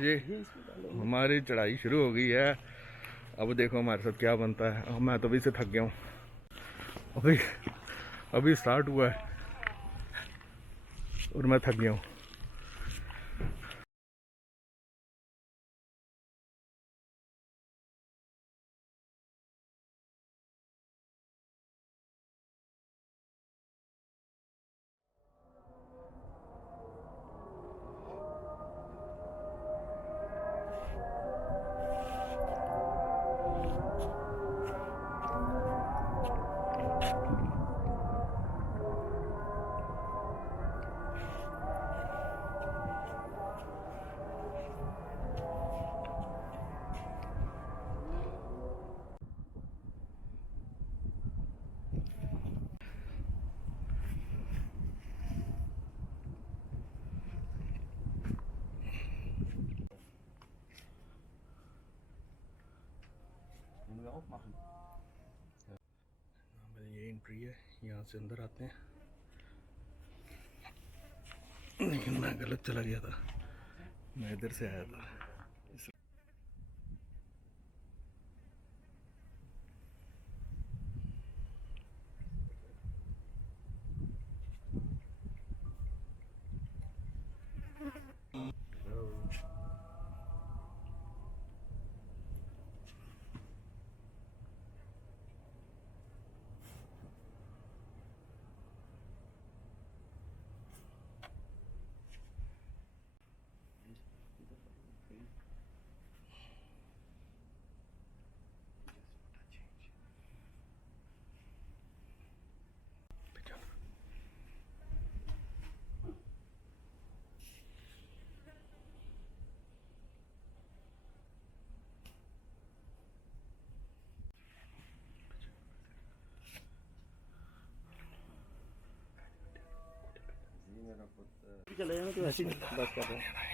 जी, हमारी चढ़ाई शुरू हो गई है। अब देखो हमारे साथ क्या बनता है। मैं तो अभी से थक गया हूँ। अभी अभी स्टार्ट हुआ है। और मैं थक गया हूँ। ये एंट्री है, यहाँ से अंदर आते हैं। लेकिन मैं गलत चला गया था। मैं इधर से आया था। चले जाना तो ऐसे ही बस कर रहे हैं।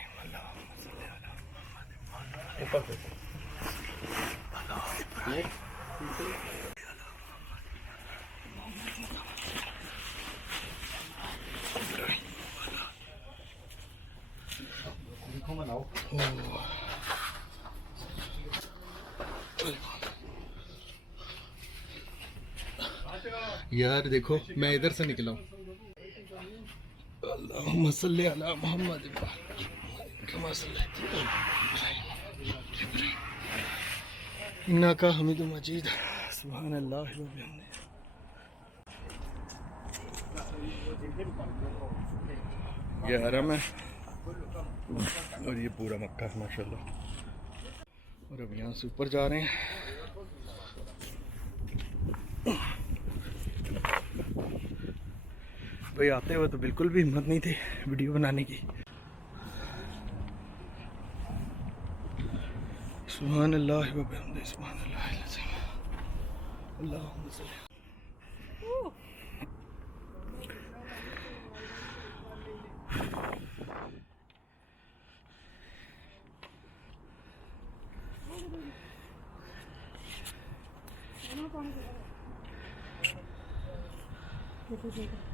यार देखो मैं इधर से निकला हूँ। सल्ली अला मोहम्मद कमा इन्ना का हमीद मजीद सुभान अल्लाह व बिहम्दिही। ये हरम है। और ये पूरा मक्का है माशाल्लाह। और अब यहाँ से ऊपर जा रहे हैं। भाई, आते हुए तो बिल्कुल भी हिम्मत नहीं थी वीडियो बनाने की। अल्लाह Thank you.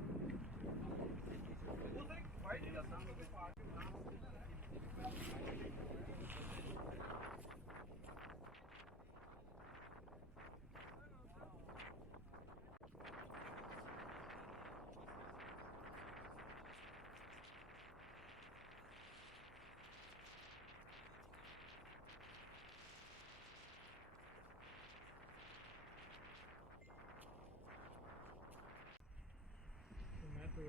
पे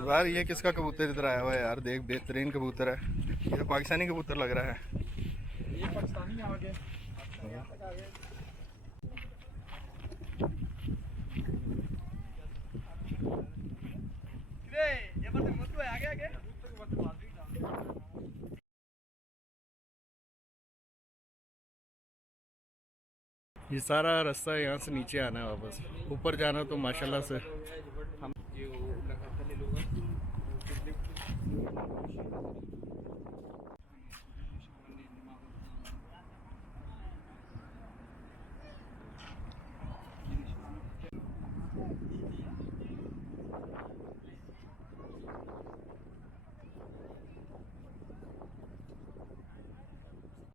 बाहर ये ये किसका कबूतर इधर आया हुआ है यार? देख बेहतरीन कबूतर है। ये तो पाकिस्तानी कबूतर लग रहा है। ये पाकिस्तानी आ गए। हाँ। ये सारा रास्ता यहाँ से नीचे आना है वापस। ऊपर जाना तो माशाल्लाह से। हम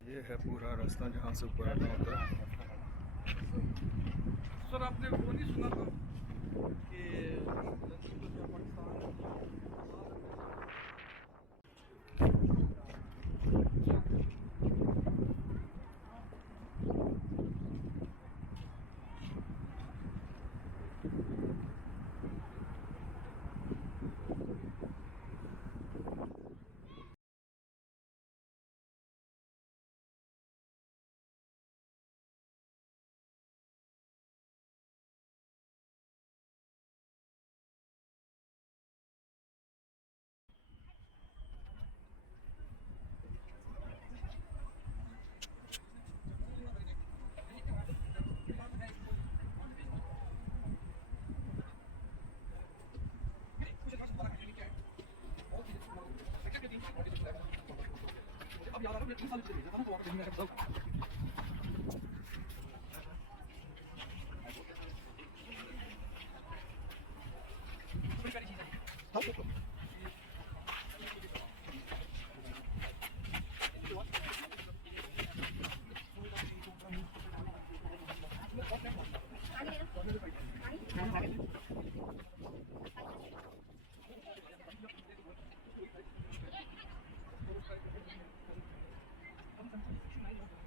ये है पूरा रास्ता जहाँ से ऊपर आना होता है। सर आपने वो नहीं सुना था कि 这地方就是，反正我们这边应该是不。是没有。